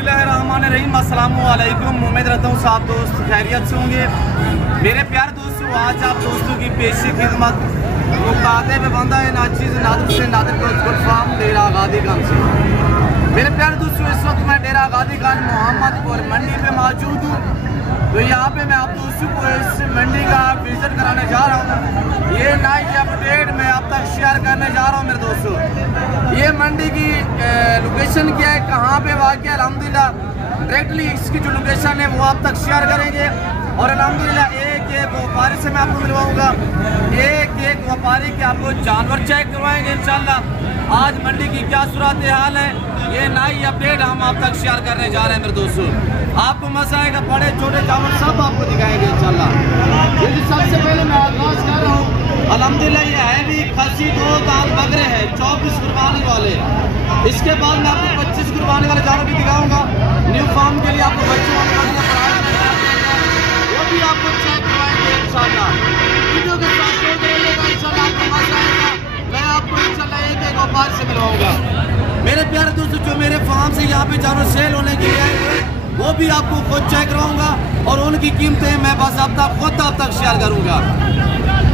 बिस्मिल्लाहिर्रहमानिर्रहीम। अस्सलामु अलैकुम। उम्मीद रहता हूँ सब दोस्त खैरियत से होंगे। मेरे प्यारे दोस्तों, आज आप दोस्तों की पेशी खिदमत मुकाते में बंदा है नाचीज़ नादर से नादर फार्म डेरा गादीगंज से। मेरे प्यारे दोस्तों, इस वक्त मैं डेरा गादीगंज मोहम्मदपुर मंडी पे मौजूद हूँ। तो यहाँ पे मैं आप दोस्तों को इस मंडी का विजिट कराने जा रहा हूँ। ये नई अपडेट मैं आप तक शेयर करने जा रहा हूँ मेरे दोस्तों। ये मंडी की लोकेशन क्या है, कहाँ पे वाक़या, अल्हम्दुलिल्लाह डायरेक्टली इसकी जो लोकेशन है वो आप तक शेयर करेंगे। और अल्हम्दुलिल्लाह एक एक व्यापारी से मैं आपको मिलवाऊँगा, एक एक व्यापारी के आपको जानवर चेक करवाएंगे इंशाल्लाह। आज मंडी की क्या सूरत हाल है, ये नई अपडेट हम आप तक शेयर करने जा रहे हैं मेरे दोस्तों। आपको मजा आएगा, बड़े छोटे जानवर सब आपको दिखाएंगे इंशाल्लाह। लेकिन सबसे पहले मैं आगाज कर रहा हूँ, अल्हम्दुलिल्लाह ये है भी खसी 2 दांत बकरे हैं 24 कुर्बानी वाले। इसके बाद मैं आपको 25 कुर्बानी वाले जानवर भी दिखाऊंगा। न्यू फार्म के लिए आपको बच्चों वो भी आपको चेक करवाएंगे इंशाल्लाह। वीडियो के साथ इंशाल्लाह आपको मजा आएगा। मैं आपको इंशाल्लाह एक एक व्यापार से मिलवाऊंगा। मेरे प्यारे दोस्तों, जो मेरे फार्म से यहाँ पे जानवर सेल होने के लिए आए वो भी आपको खुद चेक करवाऊंगा और उनकी कीमतें मैं बस आप तक शेयर करूंगा।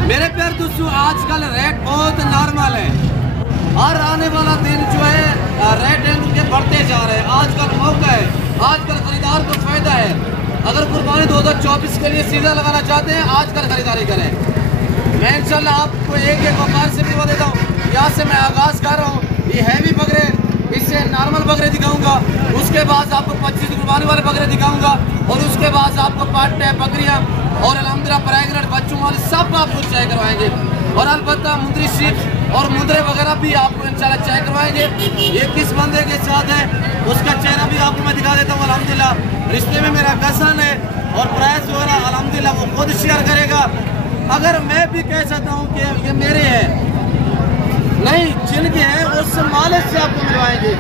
मेरे प्यारे दोस्तों, आजकल रेट बहुत नॉर्मल है। हर आने वाला दिन जो है रेट इनके बढ़ते जा रहे हैं। आजकल मौका है, आजकल खरीदार को फायदा है। अगर कुर्बानी 2024 के लिए सीधा लगाना चाहते हैं, आजकल खरीदारी करें। मैं इंशाल्लाह आपको एक एक व्यापार से मिलवा देता हूँ। यहाँ से मैं आगाज़ कर रहा हूँ। ये हैवी बकरे, इससे नॉर्मल बकरे दिखाऊंगा। उसके बाद आपको 25 कुर्बानी वाले बकरे दिखाऊंगा और उसके बाद आपको पाट टाइप बकरियाँ और अल्हम्दुलिल्लाह प्रेग्नेंट बच्चों वाले सब आपको चेक करवाएंगे। और अलबत्ता मुंदरी शीट और मुंदरे वगैरह भी आपको इंशाल्लाह चेक करवाएंगे। ये किस बंदे के साथ है उसका चेहरा भी आपको मैं दिखा देता हूँ। अल्हम्दुलिल्लाह रिश्ते में मेरा कज़न है और प्राइस वगैरह अल्हम्दुलिल्लाह वो खुद शेयर करेगा। अगर मैं भी कह सकता हूँ कि ये मेरे हैं, नहीं जिनके हैं उस मालिक से आपको मिलवाएंगे।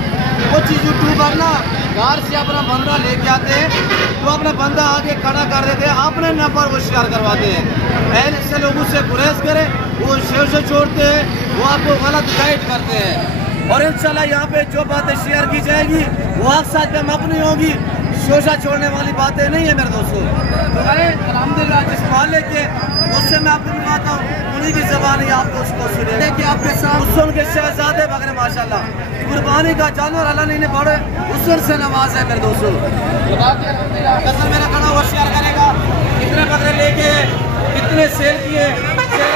कुछ यूट्यूबर ना घर से अपना बंदा लेके आते हैं तो अपना बंदा आगे खड़ा कर देते हैं, अपने नंबर वो शेयर करवाते हैं। ऐसे लोगों से गुरेज करें, वो शेयर से छोड़ते हैं, वो आपको गलत गाइड करते हैं। और इंशाल्लाह यहाँ पे जो बातें शेयर की जाएगी वो आप साथ में अपनी होगी, शोशा छोड़ने वाली बातें नहीं है मेरे दोस्तों। तो अल्हम्दुलिल्लाह जिस मालिक के उससे मैं आपको मिलवाता हूँ, उन्हीं की ज़बान ही आपको उसको सुने कि आपके साथ उसन के शहजादे बकरे माशाल्लाह कुर्बानी का जानवर अल्लाह ने बड़े उसन से नवाज है मेरे दोस्तों। कसम मेरा खड़ा हुआ शेयर करेगा कितने बकरे लेके कितने सेल किए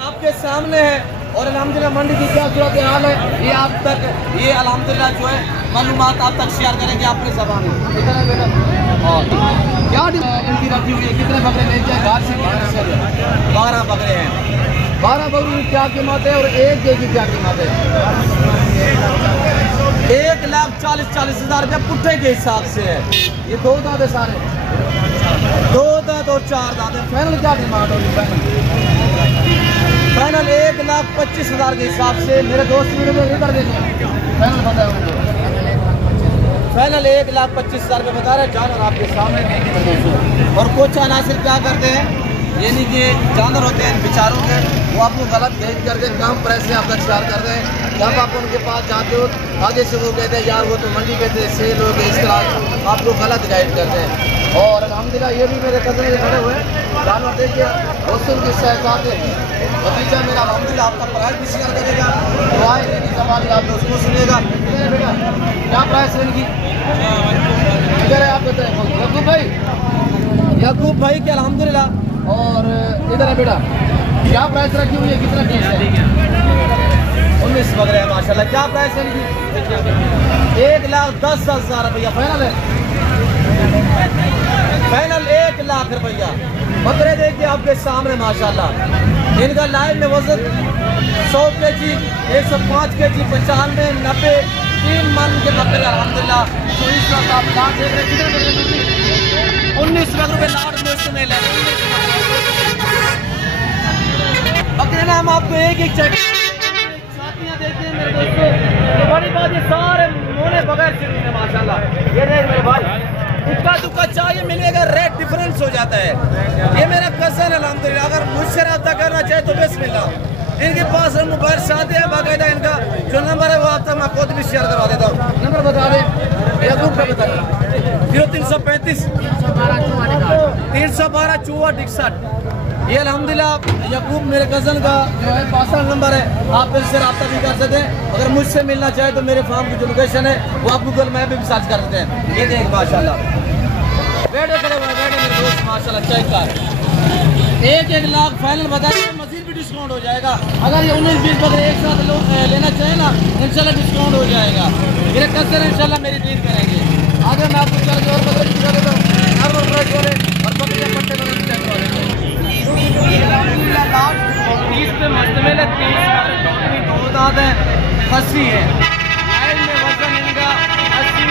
आपके सामने है। और अल्हम्दुलिल्लाह मंडी की क्या सूरत हाल है ये आप तक, ये अल्हम्दुलिल्लाह जो है मालूमात आप तक शेयर करेंगे अपनी ज़बान में। कितना बेटा और क्या इनकी रखी हुई है, कितने बकरे ले जाए घर से 12 बकरे हैं। 12 बकरी की क्या कीमत है और एक की क्या कीमत है? 1,40,000 रुपये पुट्ठे के हिसाब से है। ये 2 दांत है सारे, 2 दांत और 4 दांत है। फाइनल क्या डिमांड होगी? फाइनल 1,25,000 के हिसाब से मेरे दोस्त वीडियो में इधर देखिए फाइनल बता है। फाइनल 1,25,000 रुपये बता रहे हैं। जानवर आपके सामने देखिए दोस्तों। और कुछ अनासिर क्या करते हैं, यानी कि जानवर होते हैं बेचारों के, वो आपको गलत भेज करके कम प्राइस से आपका शेयर कर रहे हैं। जब आप उनके पास जाते हो आगे से वो कहते हैं यार वो तो मंडी पे थे सेल हो गए, इस तरह आपको गलत गाइड करते हैं। और अल्हम्दुलिल्लाह ये भी मेरे कज़न के खड़े हुए जानवर देखिए दोस्तों के शहजादे भतीजा मेरा अल्हम्दुलिल्लाह आपका प्राइस भी शेयर करेगा। दुआएं की ज़बान आप उसको सुनेगा। बेटा क्या प्राइस है इनकी? इधर है आप बताएं याकूब भाई के अल्हम्दुलिल्लाह। और इधर है बेटा क्या प्राइस रखी हुई है, कितना पीस है? 19 बकरे हैं माशाल्लाह। क्या प्राइस है इनकी? 1,10,000 रुपया फाइनल है। फाइनल 1 लाख रुपया बकरे देखिए आपके सामने माशाल्लाह। इनका लाइव में वजन 100 kg, 105 kg, 95, 90, 3 मन के बकरे अल्हम्दुलिल्लाह। तो इस वक्त आप लाख देख रहे हैं 19 लाख रुपये लाख में उसमें ले बकरे ना हम आपको एक चेक साथियाँ देते हैं मेरे दोस्तों। तो बड़ी बात ये सारे मोने बगैर चलते माशाल्लाह। ये देख मेरे भाई इक्का दुक्का चाहिए मिलेगा, रेट डिफरेंस हो जाता है। ये मेरा कज़न अल्हम्दुलिल्लाह, अगर मुझसे रब्ता करना चाहे तो बिस्मिल्लाह। इनके पास मोबाइल साथ है, बाकायदा इनका जो नंबर है वो आप तक मैं खुद भी शेयर करवा देता हूँ। नंबर बता दें, याकूब का बता दें। 0335 312 6461। ये अल्हम्दुलिल्लाह यकूब मेरे कज़न का जो है पर्सनल नंबर है, आप इससे रब्ता भी कर सकते हैं। अगर मुझसे मिलना चाहे तो मेरे फार्म की जो लोकेशन है वो आप गूगल मैप में भी सर्च कर सकते हैं। ये देख माशाल्लाह बैठे खड़े हुए बैठे मेरे दोस्त माशाल्लाह चेक कर 1 लाख फाइनल बताइए, मजीद भी डिस्काउंट हो जाएगा। अगर ये 19-20 बकरे एक साथ लोग लेना चाहें ना इंशाल्लाह डिस्काउंट हो जाएगा। मेरे कस्टमर इंशाल्लाह मेरी डील करेंगे। आगे मैं आपको चल के और बकरे दिखा देता हूँ और बकरियाँ पट्टे बकरे चेक करा देता हूँ। 30 पे मुश्तमिल है, 30 दो दांत है, खस्सी है। लाइन में वजन इनका 80,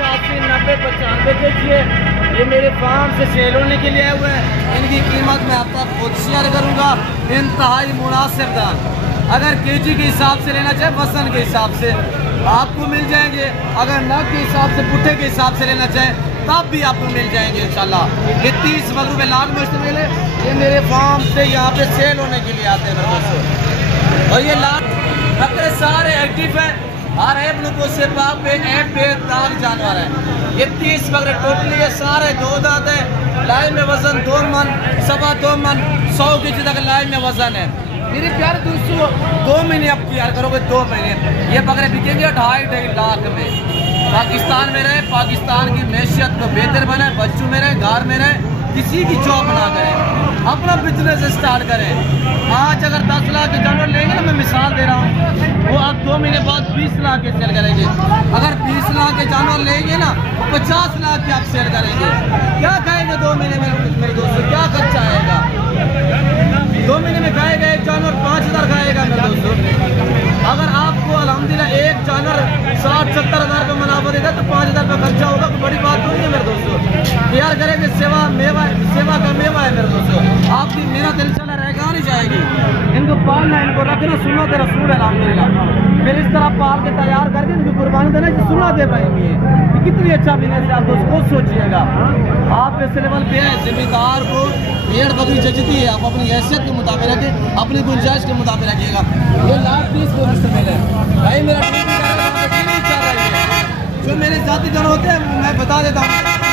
85, 90, 95 देखिए। ये मेरे फार्म से सेल होने के लिए आए हुए हैं। इनकी कीमत मैं आपका खुद शेयर करूँगा, इंतहाई मुनासिब दाम। अगर केजी के हिसाब से लेना चाहे वजन के हिसाब से आपको मिल जाएंगे। अगर नग के हिसाब से पुट्ठे के हिसाब से लेना चाहे तब भी आपको मिल जाएंगे इंशाल्लाह। ये 30 बकरों पे लाख मुश्तमिल है। ये मेरे फार्म से यहाँ पे सेल होने के लिए आते हैं मेरे दोस्तों। और ये लाख बकरे सारे एक्टिव हैं। हर एक लोगों से पाप पे ऐप पे दाग जानवर है। ये 30 बकरे टोटली ये सारे दो दांत है। लाइन में वजन 2 मन, 2.25 मन, 100 केजी तक लाइन में वजन है। मेरे प्यारे दोस्तों 2 महीने आप तैयार करोगे, 2 महीने ये बकरे बिकेंगे 2.5 लाख में। पाकिस्तान में रहे, पाकिस्तान की मैशियत को बेहतर बनाए, बच्चों में रहे, घर में रहे, किसी की जॉब ना करें, अपना बिजनेस स्टार्ट करें। आज अगर 10 लाख के जानवर लेंगे ना, मैं मिसाल दे रहा हूँ, वो आप 2 महीने बाद 20 लाख के सेल करेंगे। अगर 20 लाख के जानवर लेंगे ना, 50 लाख के आप सेल करेंगे। क्या खाएंगे 2 महीने में मेरे दोस्तों, क्या खर्चा आएगा? 2 महीने में खाएगा एक जानवर 5000 खाएगा मेरे दोस्तों। अगर आपको अल्हम्दुलिल्लाह एक जानवर 60-70 हज़ार का मुनाफा देगा तो 5000 का खर्चा होगा, कोई बड़ी बात नहीं है मेरे दोस्तों। तैयार करेंगे, सेवा का मेवा है मेरे दोस्तों। आपकी मेहनत इंशाल्लाह रहेगा नहीं जाएगी। इनको पालना, इनको रखना सुन्नत रसूल है अल्हम्दुलिल्लाह। फिर इस तरह पाल के तैयार करके इनकी कुर्बानी देना सुन्नत दे पाएंगे। कितनी अच्छा बिजनेस है, आप दोस्तों सोचिएगा। आप इस लेवल पे है, जिम्मेदार को भेड़ बकरी जचती है, आप अपनी हैसियत के मुताबिक रखें, अपनी गुंजाइश के मुताबिक रखिएगा। ये लाख 30 पे मुश्तमिल है भाई। मेरा चल रही है जो मेरे जाति जन होते हैं मैं बता देता हूँ।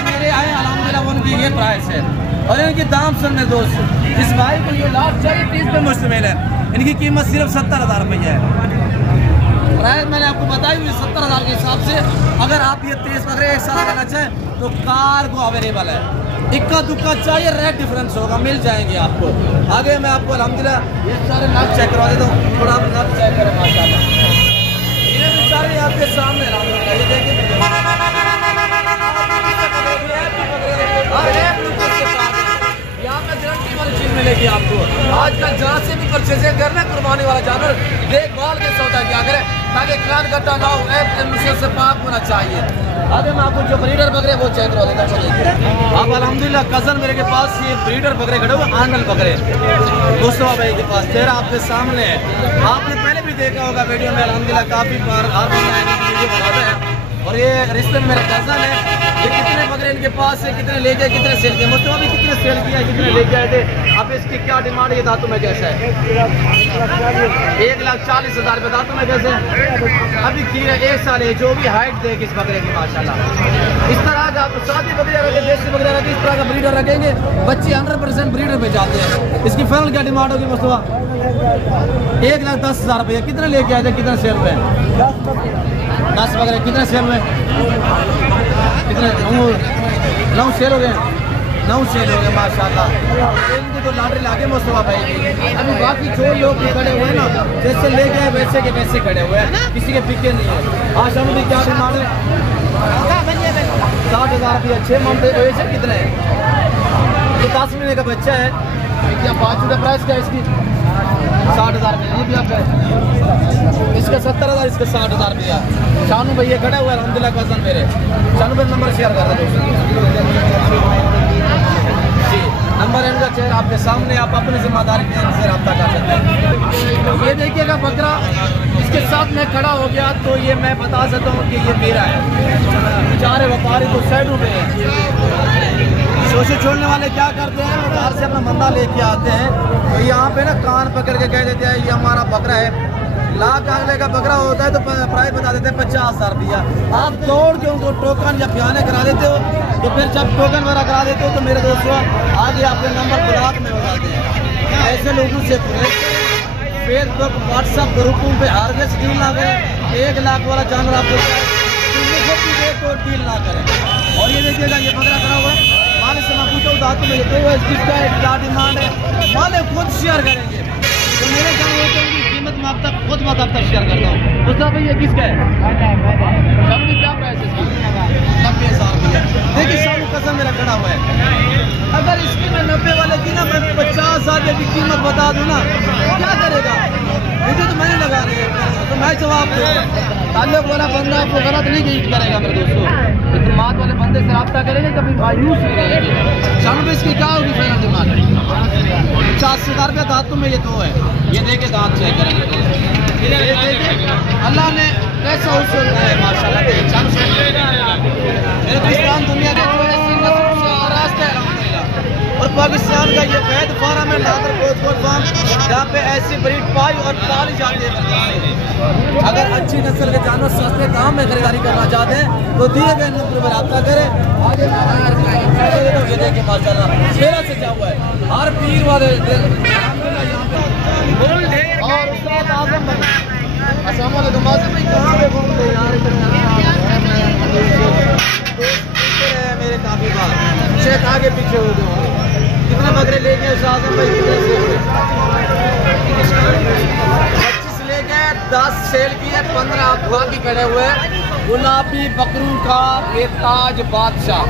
मेरे आए अल्हम्दुलिल्लाह उनकी ये प्राइस है और इनकी दाम सुन मेरे दोस्त। इस भाई को ये लाख चाहिए 30 पे मुश्तमिल है। इनकी कीमत सिर्फ 70,000 रुपये है। प्राइस मैंने आपको बताई हुई 70,000 के हिसाब से। अगर आप ये 30 बकरे एक साथ लेना चाहें तो कार को अवेलेबल है। इक्का दुक्का चाहिए, रेट डिफरेंस होगा, मिल जाएंगे आपको। आगे मैं आपको अल्हम्दुलिल्लाह ये सारे नग चेक करवा देता हूँ, थोड़ा आप नग चेक करें माशाल्लाह। ये भी सारे आपके सामने अल्हम्दुलिल्लाह ये देखिए। यहाँ पे गारंटी वाली चीज मिलेगी आपको। आजकल जहाँ से भी परचेजिंग करना कुर्बानी वाला जानवर देखभाल के सौदा क्या करें ताकि कान कट्टा ना हो, एमिशन से पाक होना चाहिए। आगे मैं आपको जो ब्रीडर बकरे वो चेक करवा देता हूँ। आप अल्हम्दुलिल्लाह कज़न मेरे के पास ये ब्रीडर बकरे खड़े हुए आंगल बकरे दोस्तों भाई के पास तेरा आपके सामने है। आपने पहले भी देखा होगा वीडियो में अल्हम्दुलिल्लाह काफ़ी बार हर वीडियो बनाते हैं। और ये रिश्ते में मेरा कज़न है। ये कितने बकरे इनके पास है, कितने ले गए, कितने सेल किए, मतलब अभी कितने सेल किया है, कितने लेके आए थे, अब इसकी क्या डिमांड है, ये दांतों में कैसा है? 1,40,000 रुपये दांतों में कैसे है? अभी खीर है, 1 साल है, जो भी हाइट देगी इस बकरे की माशाल्लाह। इस तरह का आप सादी बकरियाँ रखें, देसी बकरियाँ रखें, इस तरह का ब्रीडर रखेंगे, बच्चे 100% ब्रीडर पे जाते हैं। इसकी फाइनल क्या डिमांड होगी मुस्तफा? 1,10,000 रुपये। कितने लेके आए थे, कितने सेल में? 10 बकरे कितने सेल में? कितने 9 सेल हो गए, 9 सेल हो गए माशाल्लाह। इनकी तो लॉटरी लागे मुस्तफा भाई की। अभी बाकी जो लोग भी खड़े हुए हैं ना, जैसे ले गए वैसे के वैसे खड़े हुए हैं, किसी के पिके नहीं है। आज हम भी क्या डिमांड है? 60,000 रुपये। 6 मंथ वैसे कितने हैं? ये 10 महीने का बच्चा है। क्या 5 रुपये प्राइस क्या है इसकी? 60,000 रुपये। ये भी आपका है, इसका 70,000, इसका 60,000 रुपया। शानू भैया खड़े हुए अल्हम्दुलिल्लाह कज़न मेरे। शानू भाई नंबर शेयर कर दो जी, नंबर इनका चेयर आपके सामने, आप अपनी जिम्मेदारी से रब्ता कर सकते हैं। ये देखिएगा बकरा इसके साथ मैं खड़ा हो गया तो ये मैं बता सकता हूँ कि ये मेरा है। बेचारे व्यापारी तो साइडों पे हैं। शोषण छोड़ने वाले क्या करते हैं, बाहर से अपना मंदा लेके आते हैं तो यहाँ पे ना कान पकड़ के कह देते हैं ये हमारा बकरा है, लाख अगले का बकरा होता है तो प्राइस बता देते हैं 50,000 रुपया। आप दौड़ के उनको टोकन या बयाने करा देते हो, तो फिर जब टोकन वगैरह करा देते हो तो मेरे दोस्तों आगे आपके नंबर ब्लॉक में हो जाते हैं। ऐसे लोगों से फेसबुक व्हाट्सअप ग्रुपों पे हार्वेस्ट डील ना करें। 1 लाख वाला जानवर आपको तो डील ना करें। और ये देखिएगा ये बकरा खड़ा हुआ है, मालिक से मैं पूछा धातु में तो किसका है, क्या डिमांड है, मालिक खुद शेयर करेंगे। तो मेरे जानवर की कीमत मैं अब तक खुद शेयर करता हूँ। उसका भाई ये किसका है, क्या प्राइस है इसकी? 90,000 रुपये। देखिए सामू कसम मेरा खड़ा हुआ है, अगर इसकी मैं 90 वाले की ना मैं 50,000 रुपये की कीमत बता दूँ ना क्या करेगा, मुझे तो मैंने लगा रही है तो मैं जवाब दूँ। ताल्लुक वाला बंदा आपको गलत नहीं यूज करेगा मेरे दोस्तों, इतमाद वाले बंदे से रब्ता करेंगे कभी मायूस नहीं रहेंगे। शाम इसकी क्या होगी फिर डिमांड? 50,000 रुपये धातु में ये 2 है। ये देखे दांत चेक करेंगे, ये देखिए अल्लाह ने कैसा उसूल है माशाल्लाह। मेरे पाकिस्तान दुनिया का जो है रास्ता है और पाकिस्तान का ये वैद फार्म है नादर गोश्त फार्म, जहाँ पे ऐसी ब्रीड पाई और पाली जाती है। अगर अच्छी नस्ल के जानवर सस्ते दाम में खरीदारी करना चाहते हैं तो दिए गए नंबर पर रब्ता करें। आगे ये देखिए माशाल्लाह मेरा से क्या हुआ है हर पीर वाले और मेरे काफी बार शेख आगे पीछे हो गए। कितने बकरे लेके आजम भाई? 25 लेके 10 सेल किए, 15 अफवा की खड़े हुए। गुलाबी बकरों का बेताज बादशाह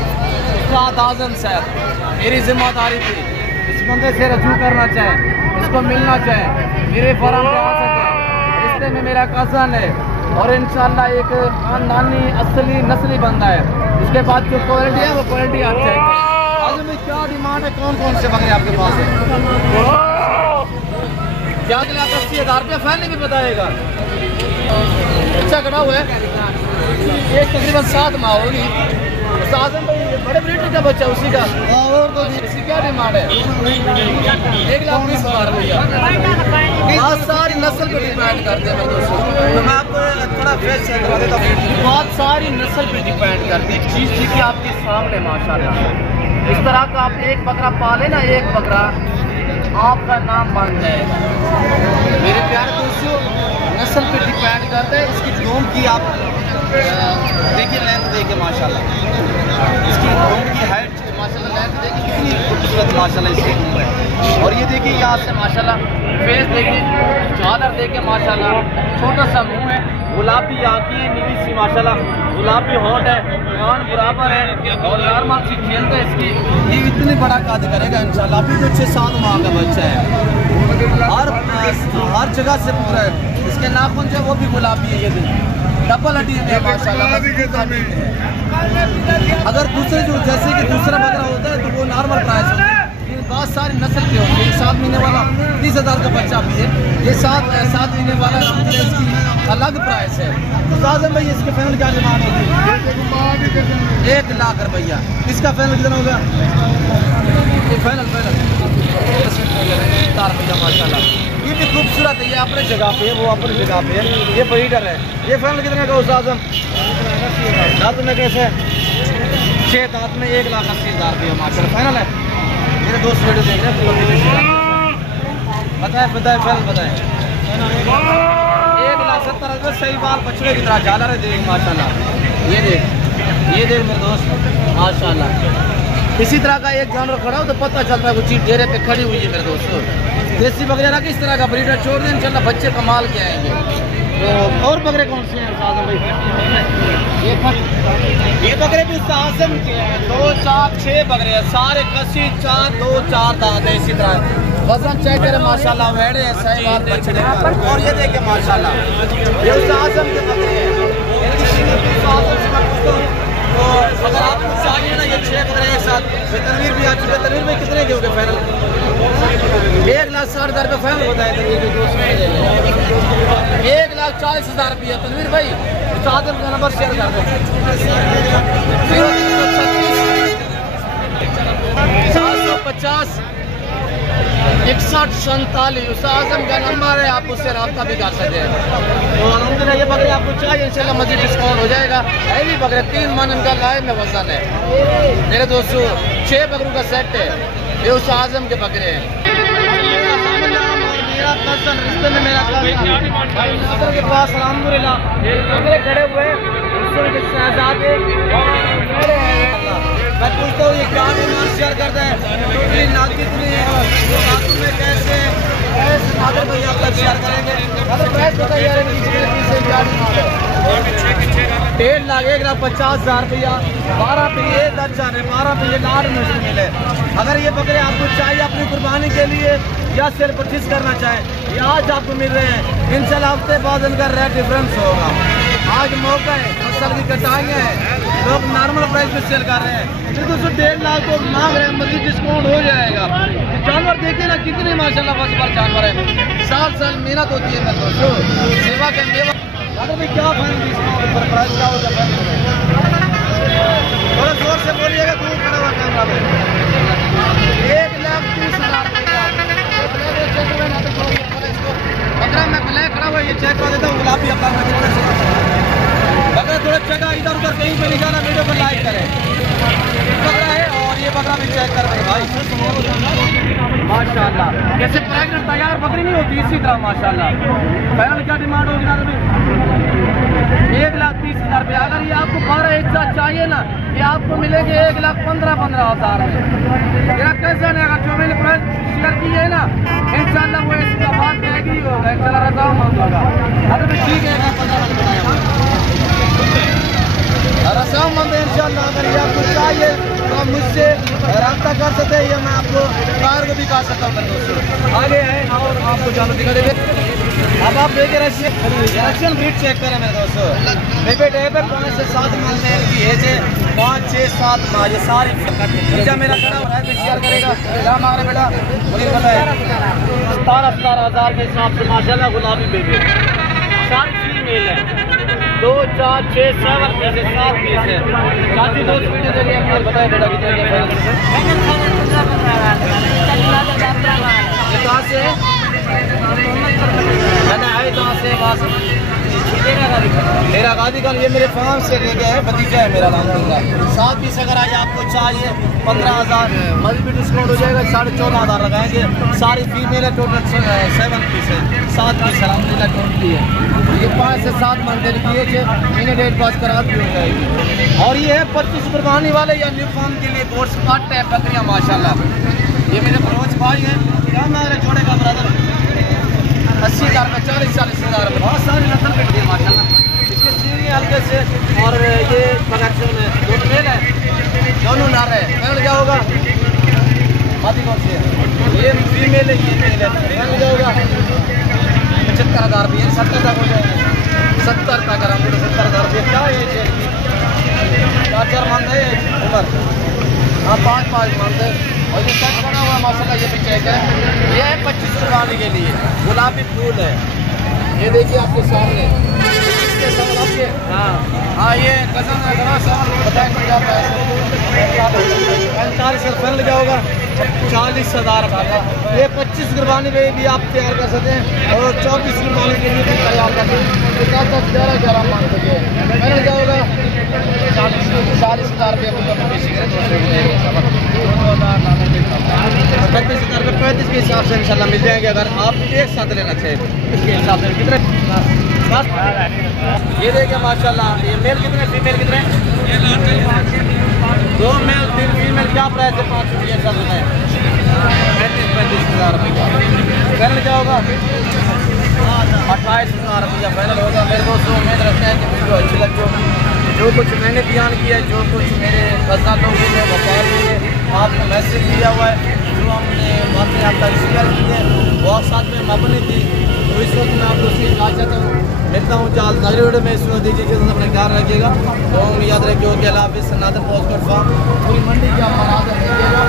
उस्ताद आजम साहब, मेरी जिम्मेदारी थी इस बंदे से रजू करना चाहे, इसको मिलना चाहे, मेरे फार्म पे आ सके। रिश्ते में मेरा कज़न है और इंशाल्लाह एक खानदानी असली नस्ली बंदा है। इसके बाद जो क्वालिटी है वो क्वालिटी अच्छी है। आजम में क्या डिमांड है, कौन कौन से बकरे आपके पास है? क्या 1,80,000 रुपये फाइनल भी बताएगा। अच्छा खड़ा हुआ है, एक तकरीबन 7 माह होगी। आजम भाई बड़े ब्रीडर का बच्चा उसी का, और तो इसकी क्या डिमांड है? 1,20,000 रुपया। आज सारी नस्ल पे डिपेंड करते हैं दोस्तों, तो मैं आपको थोड़ा फेस चेक करा देता हूँ। बहुत सारी नस्ल पे डिपेंड करती है। चीज़ थी कि आपके सामने माशाल्लाह इस तरह का आप एक बकरा पाले ना, एक बकरा आपका नाम बन जाए। मेरे प्यारे दोस्तों नस्ल पे डिपेंड करता है। इसकी डोम की आप देखिए, लेंथ देखिए माशाल्लाह, इसकी डोम की हाइट माशाल्लाह, लेंथ देखिए कितनी खूबसूरत माशाल्लाह इसकी डोम है। और ये देखिए यहाँ से माशाल्लाह फेस देखिए, झालर देखिए माशाल्लाह, छोटा सा मुँह है, गुलाबी आँखें, नीली सी माशाल्लाह, गुलाबी होंठ है, कान बराबर है और नॉर्मल सी खेलता है इसकी। ये इतनी बड़ा कद करेगा इंशाल्लाह। अभी तो 6-7 माह का बच्चा है और हर जगह से पूरा है। इसके नाखून जो है वो भी गुलाबी है, ये डबल हड्डी है माशाल्लाह। अगर दूसरे जो जैसे कि दूसरा बकरा होता है तो वो नॉर्मल प्राइस होता है, बहुत सारी नस्ल के होते हैं। 7 महीने वाला 30,000 का बच्चा भी है, ये 7 महीने वाला इसकी अलग प्राइस है। तो आजम भाई इसके फाइनल क्या डिमांड होगी? 1 लाख रुपया। इसका फाइनल कितना होगा? फाइनल रुपया माशाल्लाह। ये भी खूबसूरत है, ये अपनी जगह पे है, वो अपनी जगह पे है, ये ब्रीडर है। ये फाइनल कितने का उस्ताद आजम? दांत में कैसे? 6 दांत में 1,80,000 रुपया माशाल्लाह फाइनल है। मेरे दोस्त वीडियो देख रहे हैं, बताए फाइनल बताए। 1,70,000 सही बाल बछड़े की तरह झालर है, देख माशाल्लाह। ये देख मेरे दोस्त माशाल्लाह। इसी तरह का एक जानवर खड़ा हो तो पता चलता है वो चीज़ डेरे पे खड़ी हुई है मेरे दोस्तों। देसी बकरे ना किस तरह का ब्रीडर छोड़ दें इंशाल्लाह बच्चे कमाल के आएंगे। तो और बकरे कौन से हैं आजम भाई? ये बकरे भी आजम के हैं, 2, 4, 6 बकरे हैं, सारे कसी 4, 2, 4 दांत है। इसी तरह वजन चेक करें माशाल्लाह, वेड़े हैं, सही बात बछड़े। और ये देखें माशाल्लाह ये आजम के बकरे हैं। तो अगर आपको चाहिए ना ये 6 बकरे एक साथ, तनवीर भी आ चुके हैं। तनवीर में कितने के हो गए फाइनल? 1,60,000 रुपये फाइनल बताया तनवीर के दोस्त ने। 1,40,000 रुपया तनवीर भाई आजम का नंबर शेयर कर दो। 750 6747 उस आजम का नंबर है, आप उससे रब्ता भी कर सकते हैं। तो अलहमदुलिल्लाह ये बकरे आपको चाहिए, इंशाल्लाह मजीद डिस्काउंट हो जाएगा। हैवी बकरे 3 मन इनका लाइव में वजन है मेरे दोस्तों। 6 बकरों का सेट है, ये उस आजम के बकरे हैं। मेरा कज़न रिश्ते में मेरा कज़न के पास अलहमदुलिल्लाह बकरे खड़े हुए शहजादे। मैं पूछता हूँ ये क्या डिमांड शेयर करते हैं, टोटली नाक कितनी है, में कैसे नादर भाई आप तक शेयर करेंगे। अगर प्राइस बताइए यार इनकी क्या डिमांड है? 1.5 लाख 1,50,000 रुपया। 12 पे ये दर्जन है, 12 पे ये लाड मुझे मिले। अगर ये बकरे आपको चाहिए अपनी कुर्बानी के लिए या सेल परचेज करना चाहें, ये आज आपको मिल रहे हैं। इंशाल्लाह हफ्ते बाद इनका रेट डिफरेंस होगा। आज मौका है, फसल की कटाइयाँ हैं, लोग नॉर्मल प्राइस में सेल कर रहे हैं। फिर दोस्तों 1.5 लाख को मांग रहे हैं, मजीद डिस्काउंट हो जाएगा। जानवर देखिए ना कितने माशाल्लाह बस पर जानवर है, साल साल मेहनत होती है दोस्तों, सेवा के मेवा। अगर भाई क्या फाइनल डिस्काउंट पर प्राइस क्या होगा? थोड़ा जोर से बोलिएगा, दूर खड़ा हुआ कैमरा में। 1,30,000 15 में ब्लैक खड़ा हुआ, ये चेक कर देता हूँ। गुलाबी अपना बकरा थोड़ा जगह इधर उधर कहीं पे नहीं जाना, वीडियो को लाइक करें। बकरा है और ये बकरा भी चेक कर भाई माशाल्लाह। जैसे प्रेग्नेंट तैयार बकरी नहीं होती इसी तरह माशाल्लाह। फाइनल क्या डिमांड होगी ना? 1,30,000 रुपये। अगर ये आपको 12 एक साथ चाहिए ना, ये आपको मिलेंगे 1,15,000 में। मेरा कैसा नहीं, अगर जो मैंने प्राइस शेयर की है ना, इंशाल्लाह वो इसका बात जाएगी होगा, इंशाल्लाह रजा होगा। अगर भी ठीक है 15 रसामंद इंशाल्लाह। अगर ये आपको चाहिए तो आप मुझसे रब्ता कर सकते हैं, या मैं आपको कार को भी कर सकता हूँ दोस्तों। आगे है और आपको जानवर दिखा देंगे। अब आप देखे रशियन ब्रीड चेक करें मेरे दोस्तों। बेबे डे पे 5 से 7 माह में इनकी एज है, 5, 6, 7 माह। ये सारी मेरा खड़ा हो रहा है, शेयर करेगा। क्या मांग रहे बेटा? मुझे पता है 17,000 के हिसाब से माशाल्लाह गुलाबी बेबी सारी फीमेल है। 2, 4, 6, 7 पीस 7 पीस है। चाची दोस्त वीडियो देखिए, आपको बताए बेटा कितने कहाँ से है? कहाँ से मेरा गाजीगंज। ये मेरे फार्म से ले गए हैं, भतीजा है मेरा अलहमदुलिल्लाह। 7 पीस अगर आज आपको चाहिए 15,000 मजीद भी डिस्काउंट हो जाएगा। 14,500 लगाएंगे। सारी फीमेल है, टोटल 7 पीस है, 7 पीस अलहमदुलिल्लाह टोटली है। ये 5 से 7 मंथ की एज है, इन्हें डेट पास करा दी हो जाएगी। और ये है 25 कुर्बानी वाले या न्यू फार्म के लिए गोश्त काट है बकरियाँ माशाल्लाह। ये मेरे भरोज भाई हैं। क्या मांग रहे जोड़े का ब्रदर? 80,000 में 40,000 में बहुत सारी नस्ल बैठी है माशाल्लाह। इसके सीरी हल्के से और ये प्रोडक्शन में दोनों मेल है, दोनों नर है। फैमिली क्या होगा? माती कौन सी है? ये फीमेल है, ये मेल है। फैमिली क्या होगा? 75,000 रुपये, 70 तक हो जाएंगे। 70 तक हम 70,000 रुपये। क्या एज है? 4 मंथ है उम्र। हाँ 5 मंथ है। और ये सेट बना हुआ माशाल्लाह, ये भी चेक है। ये है 25 कुर्बानी के लिए, गुलाबी फूल है। ये देखिए आपके सामने आपके। हाँ ये कज़न है, बड़ा सा बताएंगे क्या पैसे? 45 फैन लगा होगा, 40,000 का। ये 25 कुर्बानी पे भी आप तैयार कर सकते हैं और 24 कुर्बानी के लिए भी तैयार कर सकते हैं। 11 मान सकते हैं। फैन लगा होगा 40,000 रुपये। 35,000 रुपये 35 के हिसाब से इंशाल्लाह मिल जाएंगे। अगर आप एक साथ लेना चाहिए इसके हिसाब से कितने? ये देखिए माशाल्लाह। ये मेल कितने, फीमेल कितने? 2 मेल 3 फीमेल। क्या प्राइस है? 5 रुपये सब है। 35,000 रुपये का फाइनल क्या होगा? 28,000 रुपया फाइनल होगा। मेरे दोस्तों उम्मीद रखते हैं कि वीडियो अच्छी लगी। जो कुछ मैंने बयान किया है, जो कुछ मेरे कज़न लोगों ने व्यापारियों ने आपको मैसेज दिया हुआ है, जो हमने बातें आप तक शेयर की है, वो साथ में मबनी थी। तो इस वक्त मैं आपको उसकी इजाज़त मिलता हूँ। चाल नजर वीडियो में इस वक्त दीजिए, अपना ख्याल रखिएगा। तो हम याद रखिए कि अल्लाह हाफ़िज़। नादर पोस्ट फार्म पूरी मंडी का मनाजर देखिएगा।